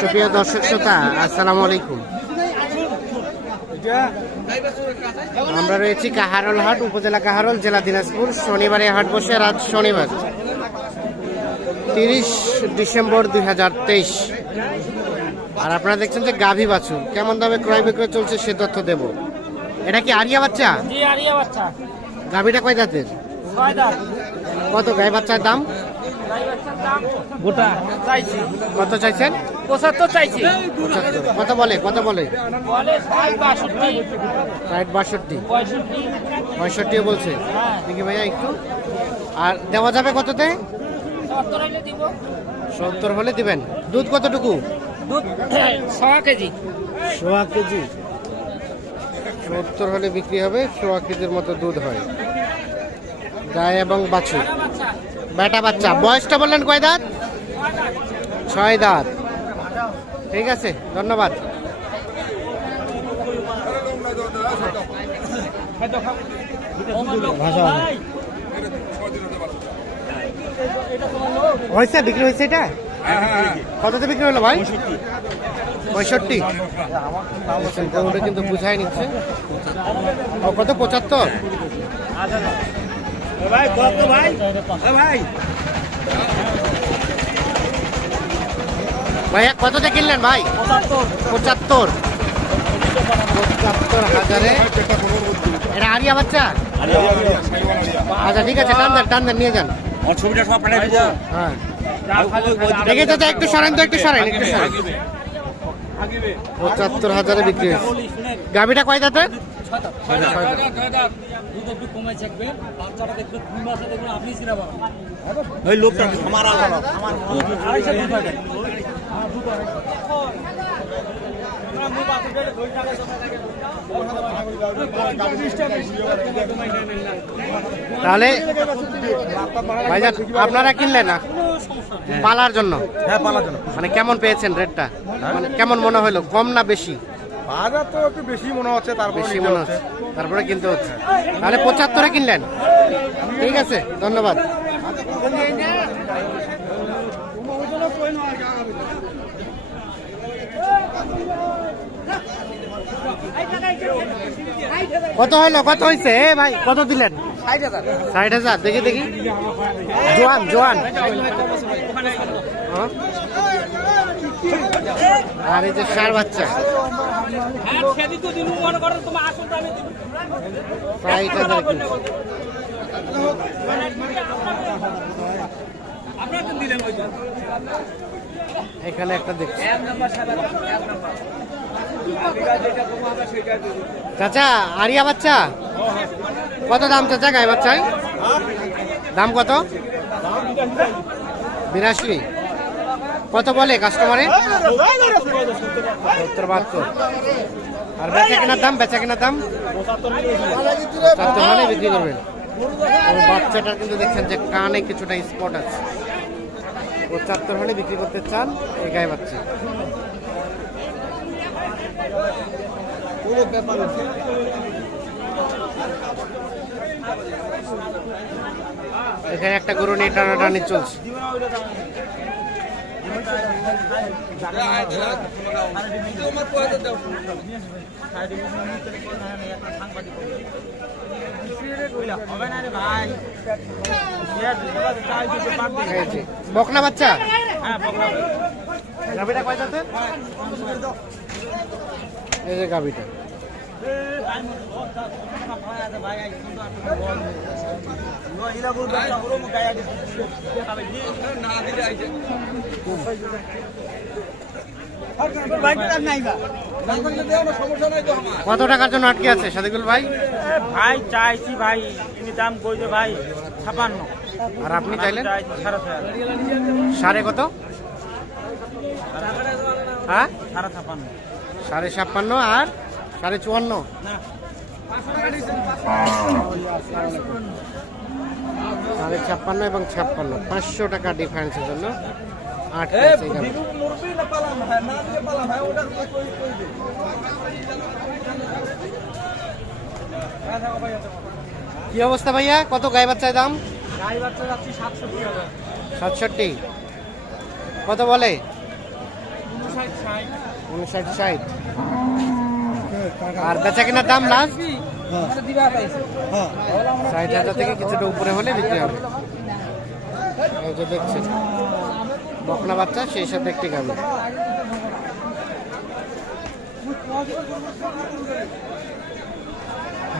সুপ্রিয় দর্শক শ্রোতা আসসালামু আলাইকুম। আমরা রয়েছি কাহারল হাট উপজেলা কাহারল জেলা দিনাজপুর। শনিবারে হাট বসে রাত শনিবার তিরিশ ডিসেম্বর দুই হাজার তেইশ। আর আপনারা দেখছেন যে গাভী বাছুর কেমন দামে ক্রয় বিক্রয় চলছে সে তথ্য দেব। এটা কি আরিয়া বাচ্চা? আরিয়া বাচ্চা। গাভীটা কয় ছয় কত গাই বাচ্চার দাম? কত চাইছেন? পঁচাত্তর চাইছি। কত বলে কত বলে? ষাট বাষট্টি। পঁয়ষট্টি। পঁয়ষট্টিও বলছে। দেখি ভাইয়া একটু। আর দেওয়া যাবে কততে? সত্তর হলে দিবেন। দুধ কতটুকু? দুধ কেজি। সোয়া কেজি। সত্তর হলে বিক্রি হবে সোয়া কেজির মতো দুধ হয়। গায়ে এবং বাছুর। বেটা বাচ্চা। বয়সটা বললেন কয় দাঁত। ছয় দাঁত। ঠিক আছে ধন্যবাদ। হয়েছে বিক্রি হয়েছে এটা? কততে বিক্রি হলো ভাই? পঁয়ষট্টি। ওটা কিন্তু বুঝাই নিচ্ছে। ও কত? পঁচাত্তর? ভাই কত ভাই। ভাই ভাইয়া কততে কিনলেন ভাই? পঁচাত্তর। পঁচাত্তর হাজারে। এটা আরিয়া বাচ্চা? আচ্ছা ঠিক আছে টান দেন টান দেন নিয়ে যান। আমার ছবিটা সব পাঠাই হ্যাঁ। দেখে চাচা একটু সরেন তো একটু সরেন একটু সরেন। পঁচাত্তর হাজারে বিক্রি হয়েছে। গাভিটা কয় ওই লোকটা আমার আমার হয় তাহলে আপনারা কিনলেন না? পালার জন্য? হ্যাঁ পালার জন্য। মানে কেমন পেয়েছেন রেটটা? মানে কেমন মনে হলো? কম না বেশি? বাজার তো একটু বেশি মনে হচ্ছে তারপর বেশি মনে হচ্ছে। তারপরে কিনতে হচ্ছে। তাহলে পঁচাত্তরে কিনলেন? ঠিক আছে ধন্যবাদ। কত হইল? কত হয়েছে ভাই কত দিলেন? ষাট হাজার। দেখি দেখি। জোয়ান জোয়ান। হ্যাঁ? আর এই যে সার বাচ্চা। ষাট হাজার এখানে একটা দেখছি। চাচা, আরিয়া বাচ্চা? কত দাম চাচা গায়ে বাচ্চায় দাম কত? বিরাশি। কত বলে কাস্টমারে সত্তর, বাহাত্তর। আর বেচা কেনার দাম, বেচা কেনার দাম? পঁচাত্তর মানে বিক্রি করবেন। আর বাচ্চাটার কিন্তু দেখছেন যে কানে কিছুটা স্পট আছে। পঁচাত্তর হলে বিক্রি করতে চান এই গায়ে বাচ্চা। এখানে একটা গরু নিয়ে টানা টানাটানি চলছে। এই বকনা বাচ্চা? জাতের এই যে গাভিটা। কত টাকার জন্য আটকে আছে সাদিকুল ভাই? ভাই চাইছি ভাই তুমি দাম কইছে ভাই ছাপান্ন। আর আপনি চাইলেন? সাড়ে কত? হ্যাঁ সাড়ে ছাপান্ন। সাড়ে ছাপ্পান্ন আর সাড়ে চুয়ান্ন। সাড়ে ছাপ্পান্ন এবং ছাপ্পান্ন। পাঁচশো টাকা ডিফারেন্সের জন্য আট কি অবস্থা ভাইয়া? কত গায়ে বাচ্চায় দাম? সাতষট্টি কত বলে? উনষাট ষাট। আর বেচা কেনার দাম লাস্ট ষাট হাজার থেকে কিছুটা উপরে হলে বিক্রি হবে। দেখছেন বকনা বাচ্চা সেই সাথে একটি গাবি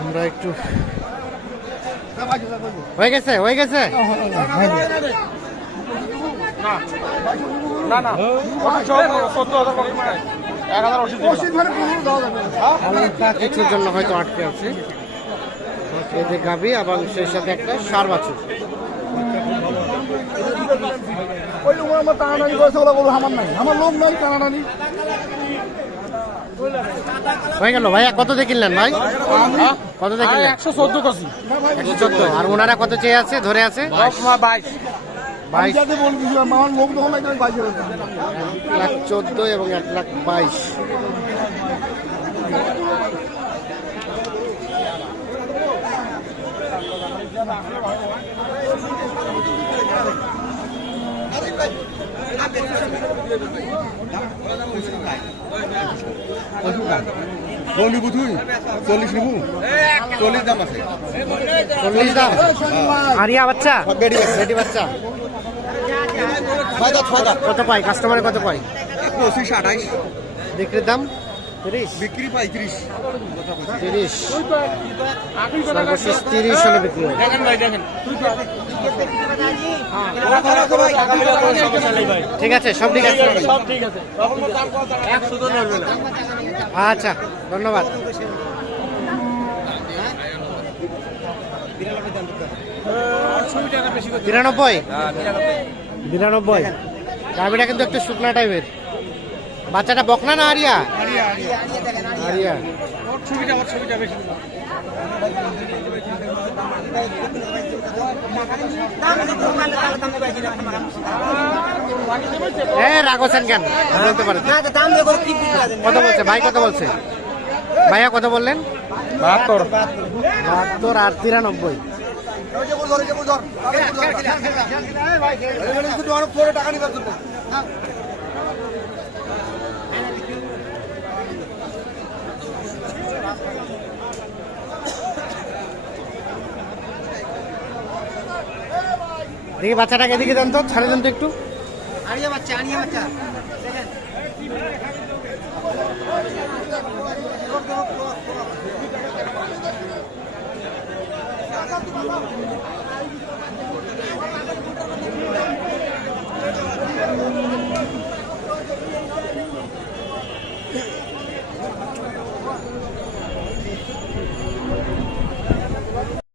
আমরা একটু হয়ে গেছে হয়ে গেছে? না না হাজার এক হাজার কিছুর জন্য হয়তো আটকে আছে। এই যে গাবি এবং সেই সাথে একটা সার বাছুর ওই লোক আমার টানাটানি করেছে ওরা বলব আমার নাই। আমার লোক নাই টানাটানি। হয়ে গেল। ভাইয়া কত দিয়ে কিনলেন ভাই? কত দিয়ে কিনলেন? একশো চোদ্দ কছি একশো চোদ্দ। আর ওনারা কত চেয়ে আছে ধরে আছে? বাইশ। বাইশ। আমার লোক যখন এক লাখ চোদ্দ এবং এক লাখ বাইশ। নিবু তুই চল্লিশ নিবু? চল্লিশ দাম আছে। চল্লিশ দাম। আরিয়া বাচ্চা। বেটি বাচ্চা। ছয় দাঁত কত পাই? কাস্টমারে কত পাই? পঁচিশ আঠাইশ। বিক্রির দাম? বিক্রি পঁয়ত্রিশ। তিরিশ। সর্বশেষ তিরিশ হলে বিক্রি হবে। দেখেন ভাই দেখেন। ঠিক আছে সব ঠিক আছে? সব ঠিক আছে। আচ্ছা ধন্যবাদ। বিরানব্বই বিরানব্বই গাভিটা কিন্তু একটু শুকনা টাইপের। বাচ্চাটা বকনা না আরিয়া? আরিয়া। রাগোছেন কেন? বলতে পারেন। কত বলছে। ভাই কত বলছে। ভাইয়া কত বললেন? বাহাত্তর। বাহাত্তর আর তিরানব্বই। টাকা নিবার জন্য। দেখি বাচ্চাটাকে এদিকে দেন তো ছাড়ে দেন তো একটু। Yeah.